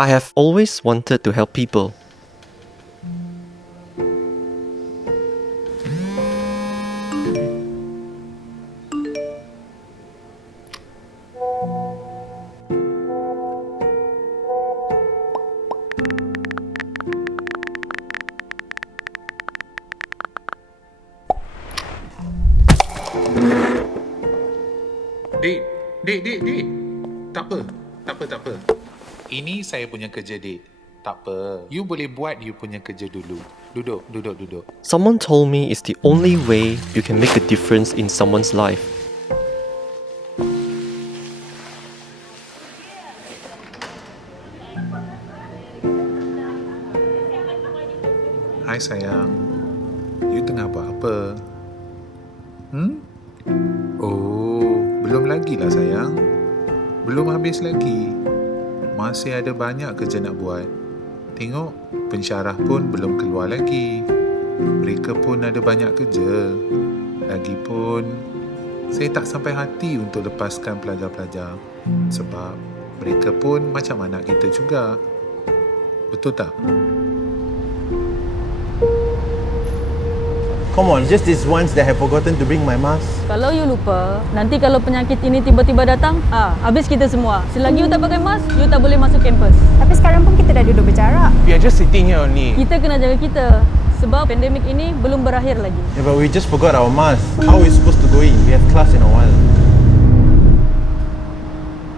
I have always wanted to help people. Dek. Tak apa. Ini saya punya kerja, Dek. Tak apa. You boleh buat you punya kerja dulu. Duduk. Someone told me it's the only way you can make a difference in someone's life. Hai sayang. You tengah buat apa? Oh, belum lagi lah sayang. Belum habis lagi. Masih ada banyak kerja nak buat. Tengok, pensyarah pun belum keluar lagi. Mereka pun ada banyak kerja. Lagipun, saya tak sampai hati untuk lepaskan pelajar-pelajar. Sebab mereka pun macam anak kita juga. Betul tak? Come on, just this once that I have forgotten to bring my mask. Kalau you lupa, nanti kalau penyakit ini tiba-tiba datang, habis kita semua. Selagi you tak pakai mask, you tak boleh masuk kampus. Tapi sekarang pun kita dah duduk berjarak. We are just sitting here only. Kita kena jaga kita. Sebab pandemik ini belum berakhir lagi. Yeah, but we just forgot our mask. How are we supposed to go in? We have class in a while.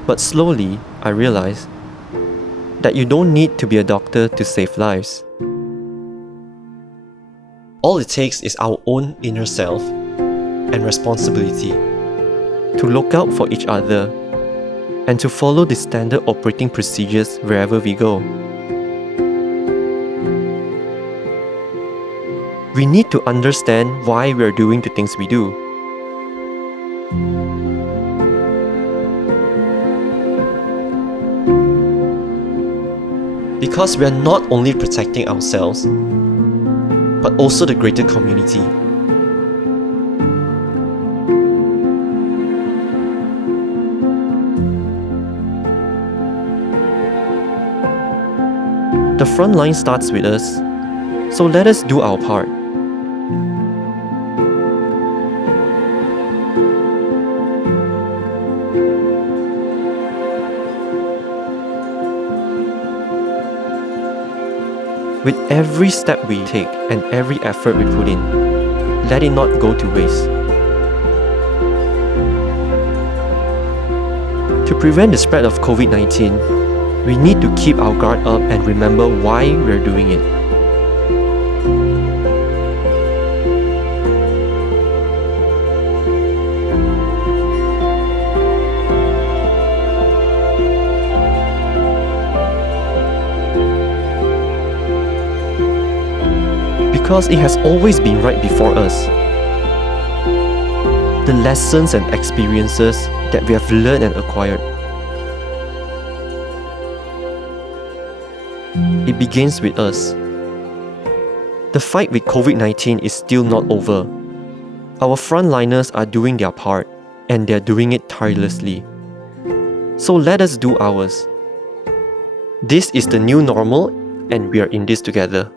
But slowly, I realized that you don't need to be a doctor to save lives. All it takes is our own inner self and responsibility to look out for each other and to follow the standard operating procedures wherever we go. We need to understand why we are doing the things we do. Because we are not only protecting ourselves, but also the greater community. The front line starts with us, so let us do our part. With every step we take and every effort we put in, let it not go to waste. To prevent the spread of COVID-19, we need to keep our guard up and remember why we're doing it. Because it has always been right before us. The lessons and experiences that we have learned and acquired. It begins with us. The fight with COVID-19 is still not over. Our frontliners are doing their part, and they're doing it tirelessly. So let us do ours. This is the new normal, and we are in this together.